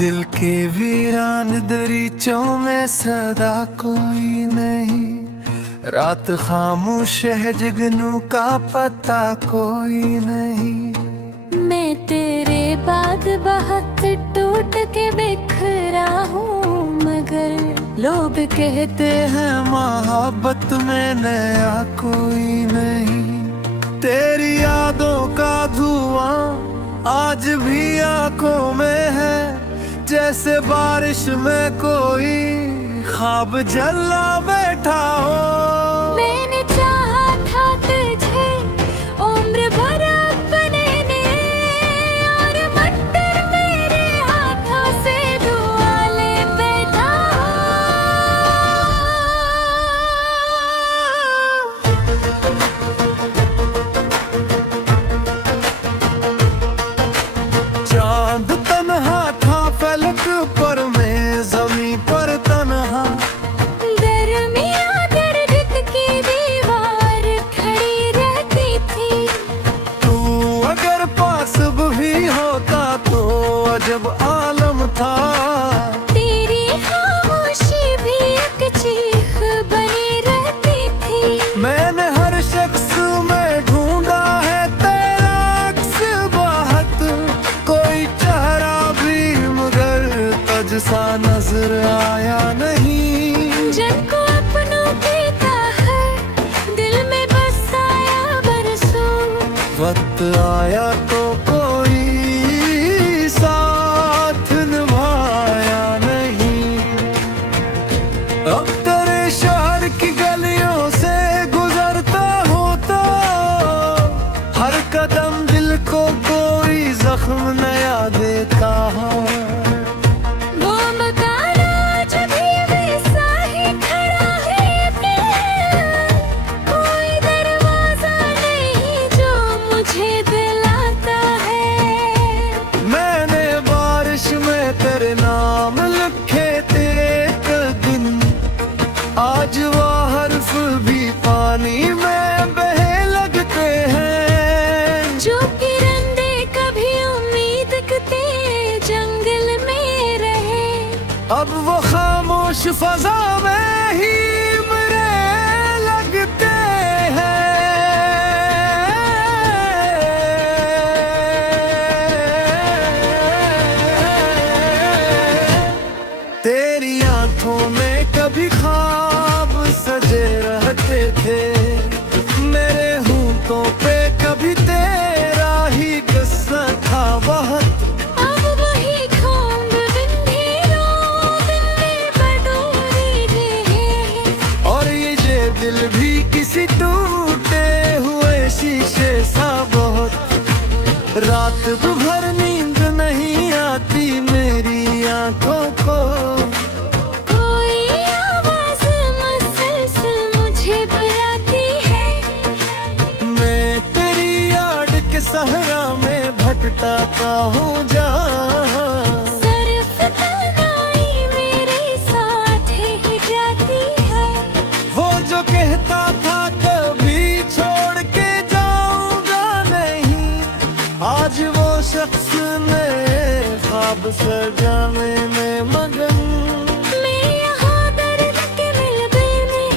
दिल के वीरान दरीचों में सदा कोई नहीं, रात खामोश है जुगनू का पता कोई नहीं। मैं तेरे बाद बहुत टूट के बिखरा हूँ, मगर लोग कहते हैं मोहब्बत में नया कोई नहीं। तेरी यादों का धुआं आज भी आंखों में है, जैसे बारिश में कोई ख्वाब जला बैठा हो। मैंने चाहा था तुझे उम्र भर अपने ने, और मट्टर मेरे हाथों से दुआ ले बैठा चांद तन्हा था फलक पर, मैं जमीन पर तन्हा। दरमियां दर्द की दीवार खड़ी रहती थी। तू अगर पास भी होता तो अजब आलम था। तेरी खामोशी भी एक चीख बनी रहती थी। मैंने हर शख्स में ढूंढा है तेरा अक्स बाहत, कोई चेहरा भी मगर तुझ सा नजर आया नहीं। जिनको अपनों की ताहत दिल में बसाया बरसों, वक्त आया तो कोई साथ निभाया नहीं। अब तेरे शहर की गलियों से गुजरता होता, हर कदम दिल को कोई जख्म नया देता हो। वो मकान आज भी वैसा ही खड़ा है प्यार, कोई दरवाजा नहीं जो मुझे दिलाता है। मैंने बारिश में तेरे नाम लिखे थे एक दिन, आज वो हर्फ भी पानी में बहे लगते हैं। जो किरंदे कभी उम्मीद के जंगल में रहे, अब वो खामोश फजा में ही मरे लगते हैं। तेरी आंखों में कभी ख्वाब सजे रहते थे, मेरे होंठों पे कभी तेरा ही किस्सा था बहुत। अब वही खोंग बिंदीरों में बटोरी है। और ये दिल भी किसी टूटे हुए शीशे सा बहुत। रात भर नींद नहीं आती मेरी आंखों को, कोई आवाज मुसलसल मुझे बुलाती है। मैं तेरी याद के सहरा में भटकाता हूँ जहाँ। सिर्फ तन्हाई मेरे साथ ही जाती है। वो जो कहता था कभी छोड़ के जाऊंगा नहीं, आज वो शख्स मेरे ख्वाब सजाने में मगन। मैं यहाँ दर्द के मिलबे में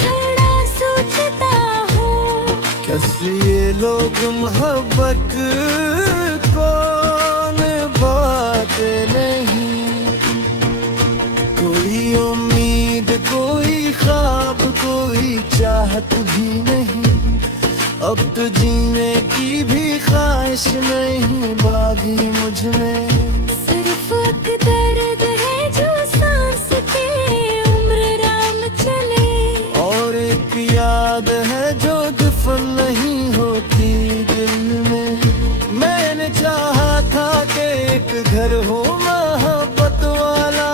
खड़ा सोचता हूँ, कैसे ये लोग मोहब्बत को निभाते नहीं। कोई उम्मीद कोई ख्वाब कोई चाहत भी नहीं, अब तो जीने की भी ख्वाहिश नहीं बागी मुझ में। सिर्फ एक दर्द है जो सांस के उम्र राम चले, और एक याद है जो दफन नहीं होती दिल में। मैंने चाहा था कि एक घर हो मोहब्बत वाला,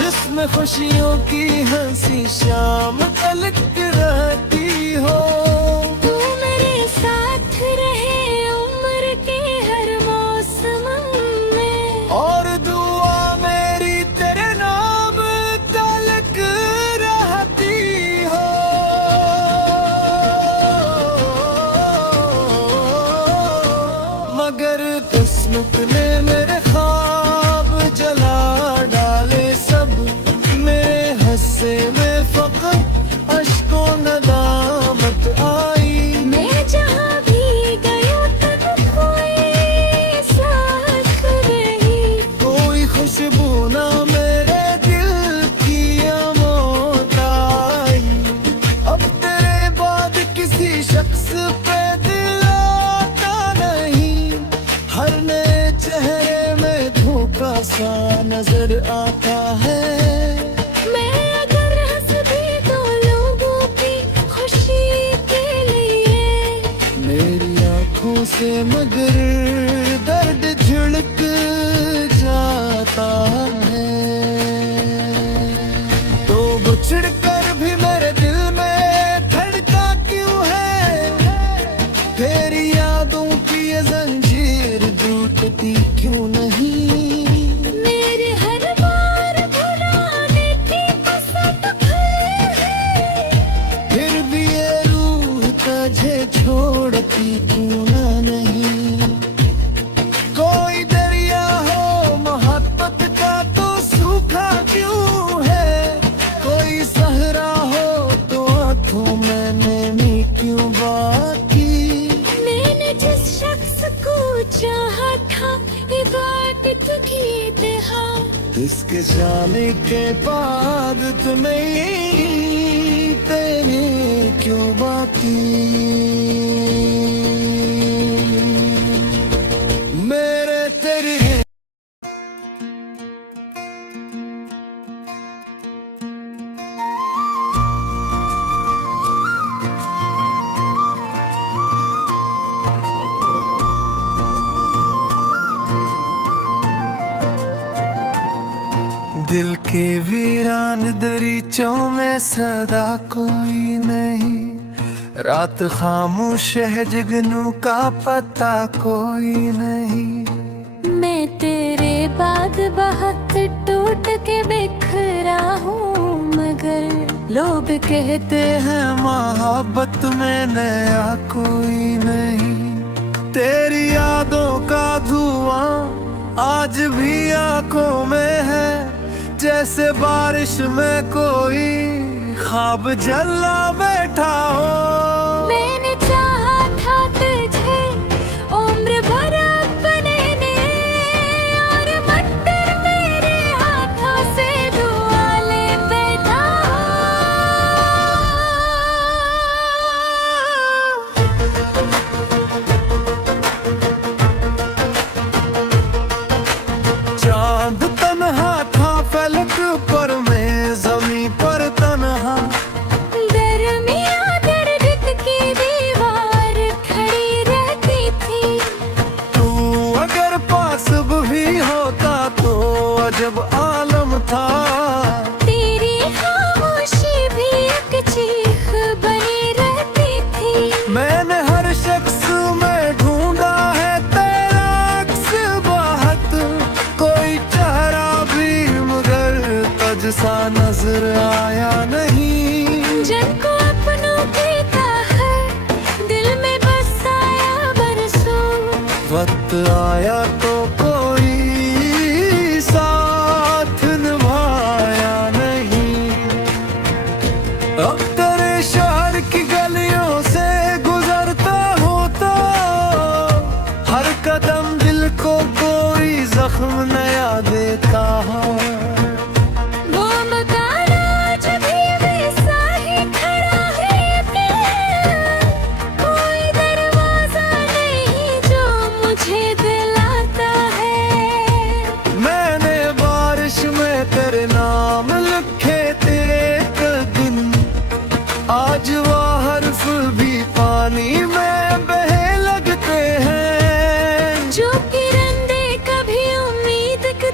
जिसमें खुशियों की हंसी शाम तलक रहती हो। तू मेरे साथ रहे उम्र के हर मौसम में, और दुआ मेरी तेरे नाम तलक रहती हो। मगर किस्मत ने मेरे ख्वाब जला डाले सब, मेरे हंसे में फकत अश्कों नदामत आई। मैं जहाँ भी गया तब कोई साथ रही, कोई खुशबू ना मेरे दिल की आमोद आई। अब तेरे बाद किसी शख्स पे दिल आता नहीं, हर नए चेहरे में धोखा सा नजर आता है। मैं अगर हंस भी तो लोगों की खुशी के लिए, मेरी आंखों से मगर दर्द झिड़क जाता है। तो बुछड़ कर भी मेरे दिल में धड़का क्यों है, तेरी यादों की ये जंजीर टूटती क्यों नहीं। मेरे हर बार भुलाने की कसम है, फिर भी ये रूह तुझे छोड़ती क्यों ना नहीं। कोई दरिया हो मोहब्बत का तो सूखा क्यों है, कोई सहरा हो तो आंखों में नैनी क्यों बाकी। मैंने जिस शख्स को चाहा था इबादत की दहा, इसके जाने के बाद तुम्हें तेरे क्यों बाकी। मेरे तेरे दिल के वीरान दरीचों में सदा कोई नहीं, रात खामोश है जुगनू का पता कोई नहीं। मैं तेरे बाद बहुत टूट के बिखरा हूँ, मगर लोग कहते हैं मोहब्बत में नया कोई नहीं। तेरी यादों का धुआं आज भी आंखों में है, जैसे बारिश में कोई ख्वाब जला बैठा हो। मैंने चाहा था तुझे उम्र भर अपने ने, और मट्टर मेरे हाथों से दुआ ले बैठा चांद तन्हा था फलक पर, मैं जमीन पर तन्हा। दरमियाँ दर्द की दीवार खड़ी रहती थी, तू अगर पास भी होता तो अजब आलम था। तेरी खामोशी भी एक चीख बनी रहती थी। मैंने हर शख्स में ढूंढा है तेरा अक्स बाहत, कोई चेहरा भी मगर तुझ सा नजर आया नहीं। जिनको अपनों की है दिल में बसाया बरसों, वक्त आया तो कोई साथ निभाया नहीं। अब तेरे शहर की गलियों से गुजरता होता, हर कदम दिल को कोई जख्म नया देता हो। वो मकान आज भी वैसा ही खड़ा है प्यार, कोई दरवाजा नहीं जो मुझे दिलाता है। मैंने बारिश में तेरे नाम लिखे थे एक दिन, आज वो हर्फ भी पानी में बहे लगते हैं। जो किरंदे कभी उम्मीद के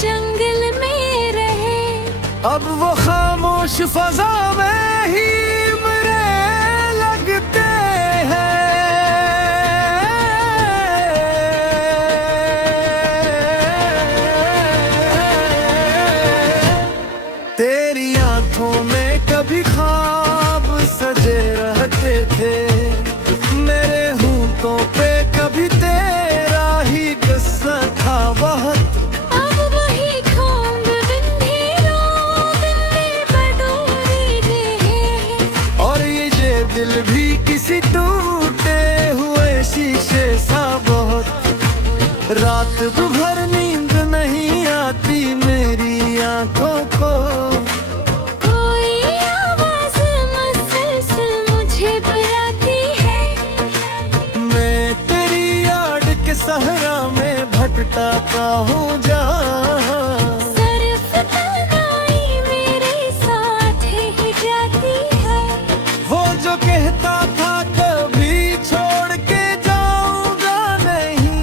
जंगल में रहे, अब वो खामोश फजा में ही मरे लगते हैं। तेरी आंखों में कभी ख्वाब सजे रहते थे, मेरे होंठों पे कभी तेरा ही किस्सा था बहुत। अब रात भर नींद नहीं आती मेरी आंखों को, कोई आवाज मुसलसल मुझे बुलाती है। मैं तेरी याद के सहरा में भटकाता हूँ जहाँ, सिर्फ तन्हाई मेरे साथ ही जाती है। वो जो कहता था कभी छोड़ के जाऊंगा नहीं,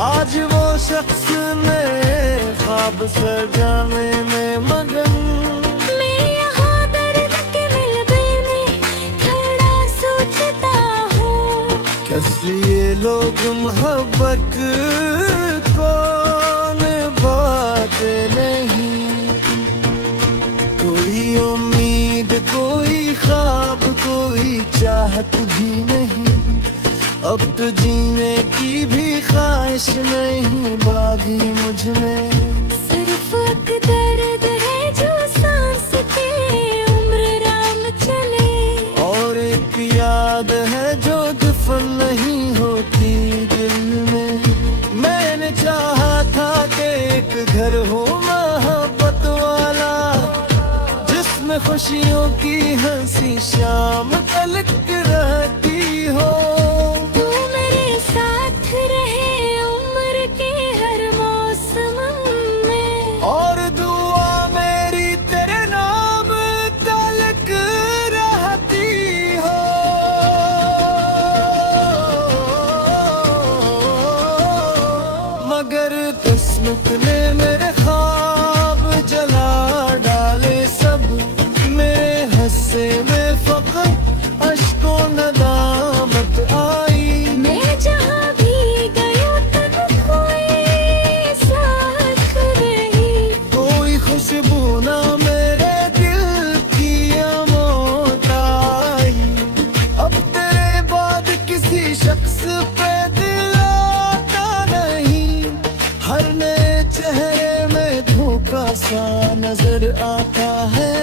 आज वो शख्स मेरे ख्वाब सजाने में मगन। मैं यहाँ दर्द के मिलबे में खड़ा सोचता हूँ, कैसे ये लोग मोहब्बत को निभाते नहीं। कोई उम्मीद कोई ख्वाब कोई चाहत भी नहीं, अब तो जीने की भी ख्वाहिश नहीं बागी मुझ में। सिर्फ एक दर्द है जो सांस के उम्र राम चले। और एक याद है जो दफन नहीं होती दिल में। मैंने चाहा था कि एक घर हो मोहब्बत वाला, जिसमें खुशियों की हंसी शाम तलक रहती हो। तू मेरे साथ रहे उम्र के हर मौसम में, और दुआ मेरी तेरे नाम तलक रहती हो। मगर किस्मत ने मेरे ख्वाब जला डाले सब, मेरे हस्से में फकत अश्कों नदामत आई। मैं जहाँ भी गया तब कोई साथ रही। कोई खुशबू ना मेरे दिल की आमोद आई। अब तेरे बाद किसी शख्स पे दिल आता नहीं, हर नए चेहरे में धोखा सा नजर आता है।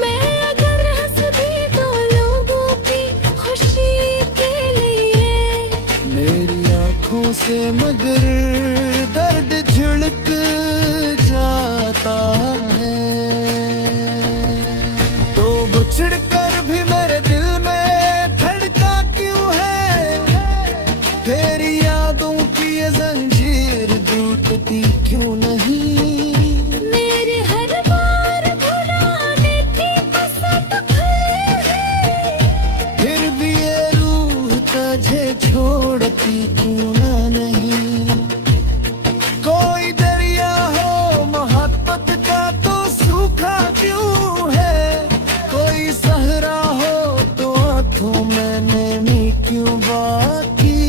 मैं अगर हंस भी तो लोगों की खुशी के लिए, मेरी आंखों से मगर दर्द झुलक जाता है। तो बुछड़ कर भी मेरे दिल में धड़का क्यों है, तेरी यादों की ये जंजीर टूटती क्यों नहीं। मेरे हर बार भुलाने की कसम है, फिर भी ये रूह तुझे छोड़ती क्यों ना नहीं। कोई दरिया हो मोहब्बत का तो सूखा क्यों है, कोई सहरा हो तो आंखों में नैनी क्यों बाकी।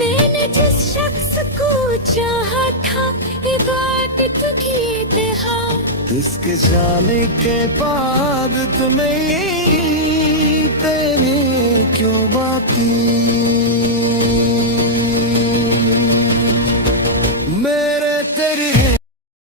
मैंने जिस शख्स को चाहा था इबादत की दहा, इसके जाने के बाद तुम्हें तेरे क्यों बाकी।